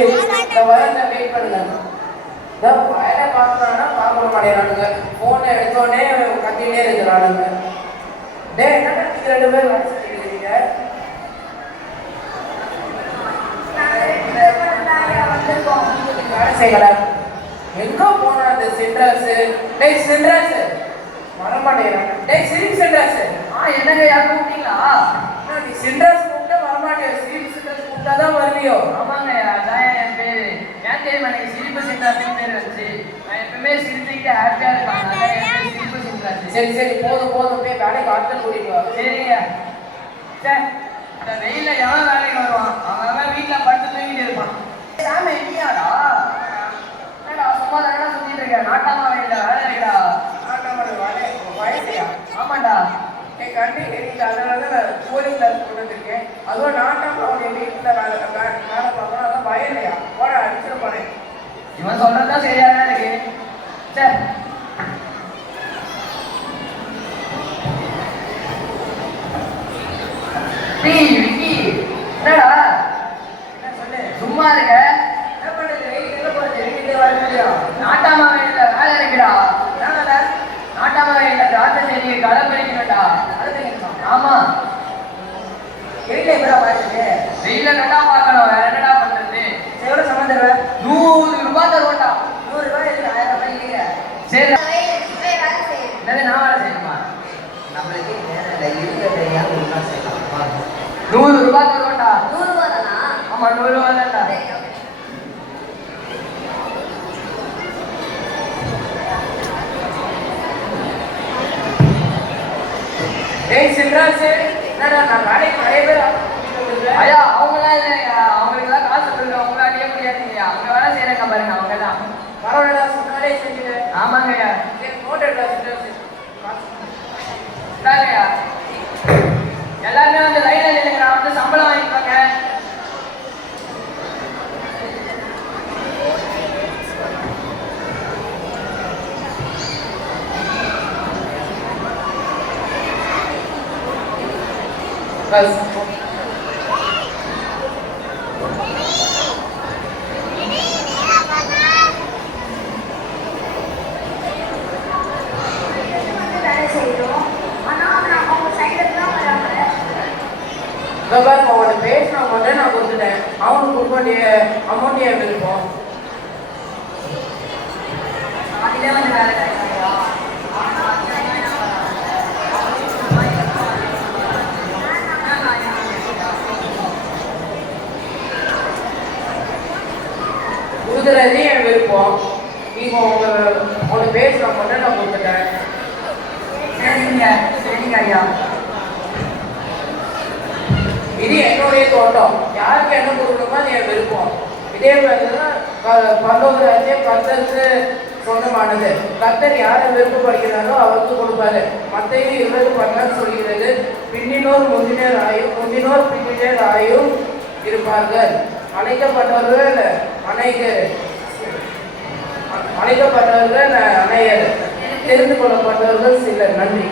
இந்த வரங்க வெயிட் பண்ணுங்க. வயலை பார்க்கறானா பார்க்க மாட்டேறானுங்க. போனை எடுத்தோடனே கத்திட்டே இருக்கிறானுங்க. டே என்னடா நீங்க 2 பேரும் வேலை செஞ்சுக்கிறீங்க? வேலை செய்யல. எங்க போனா இந்த சின்ராஸ்? டேய் சின்ராஸ் வரமாட்டேங்கிறாங்க. டேய் சிரிப் சின்ராஸ். என்னங்க யார் கூப்பிட்டீங்களா? நீ சின்ராஸ் கூப்பிட்டா வரமாட்டேன். சிரிப் சின்ராஸ் கூப்பிட்டா தான் வருவியோ? ஆமாங்க, அதான் என் பேரு. ஏன் தெரியுமா எனக்கு சிரிப்பு சின்ராஸ்னு பேர் வச்சு? நான் எப்பவுமே சிரிச்சுக்கிட்டு ஹாப்பியா இருப்பேன். சிரிப்பு சின்ராஸ். சரி சரி போதும் போதும் போய் வேலைக்கு ஆட்கள் கூட்டிட்டு வா. சரிங்க. சார் இந்த வெயில எவன் வேலைக்கு வருவான்? அவன் வீட்டில் படுத்து தூங்கிட்டு இருப்பான். சாமி இல்லையாடா? என்னடா சும்மா தானடா சுத்திட்டு இருக்க? நாட்டாமா வெயில வேலை இருக்கா? வயசையா? ஆமாண்டா. என் கண்ணு தெரியல, அதனால கோரிங் கிளாஸ் கொண்டு வந்திருக்கேன். அதுவும் நாட்டாம அவனுடைய வீட்டில் வேலை பார்க்கணும். அதான் வயலையா போட அடிச்சிட போறேன். இவன் சொல்றதுதான் சரியா தான் இருக்கு. சார் விக்கி என்னடா என்ன சொல்லு? சும்மா இருக்க? என்ன பண்ணுறது? வெயிட் போறது வீட்டுக்கு வர முடியும். நாட்டாமா வெயில வேலை இருக்குடா. என்னடா நாட்டாமா வெயில திராட்சை செடி களை பறிக்கணும்டா. ஆமா, வீட்டில் எப்படா பார்த்துட்டு வெயில நல்லா பார்க்கணும். வேற என்னடா பண்றது? எவ்வளோ சம்மந்தம்? 100 ரூபாய் தருவோம்டா. 100 ரூபாய் இருக்கு, 1000 ரூபாய் இல்லையா? சரி என்னது நான் வேலை செய்யணுமா? நம்மளுக்கு நேரம் இருக்க தெரியாம ஒன்றா செய்யலாம். 100 ரூபாய் தருவோம்டா. 100 ரூபா தானா? ஆமா 100 ரூபாய் தான்டா. டேய் சின்ராஸ், என்னடா நான் வேலைக்கு நிறைய பேர் ஐயா அவங்களாம் இல்லையா, அவங்களுக்குலாம் காசு கொடுங்க. அவங்கள அடிய முடியாதுங்கய்யா. அவங்க வேலை செய்யறாங்க பாருங்க, அவங்க தான். பரவாயில்லடா, சொன்னாலே செஞ்சுட்டு. ஆமாங்கய்யா. நோட் எடுடா சின்ராஸ். இதாங்கய்யா எல்லாருமே வந்து லைன்ல நில்லுங்க. நான் வந்து சம்பளம் வாங்கிப்பாங்க. பஸ் அவனை பேசினா மட்டும் நான் கொடுத்துட்டேன். அவனுக்கு கொடுக்க வேண்டிய அமௌண்ட் ஏன் விருப்பம்? அதிலே வந்து வேலை கிடைக்காதா? கொடுக்குறது என் விருப்பம். நீங்க உங்களை பேசினா மட்டும் நான் கொடுத்துட்டேன். சரிங்க சரிங்க ஐயா. இது என்னுடைய தோட்டம். யாருக்கு என்ன கொடுக்கணுமோ அது என் விருப்பம். இதே மாதிரிதான் பல்லவராஜே கர்த்தருக்கு சொந்தமானது. கர்த்தர் யாரை விருப்பப்படுகிறாரோ அவருக்கு கொடுப்பாரு. மத்தேயு 20:14 சொல்கிறது, பின்னினோர் முந்தினர் ஆயும் முந்தினோர் பின்னினர் ஆயும் இருப்பார்கள். அழைக்கப்பட்டவர்கள் அனையர், தெரிந்து கொள்ளப்பட்டவர்கள் சிலர். நன்றி.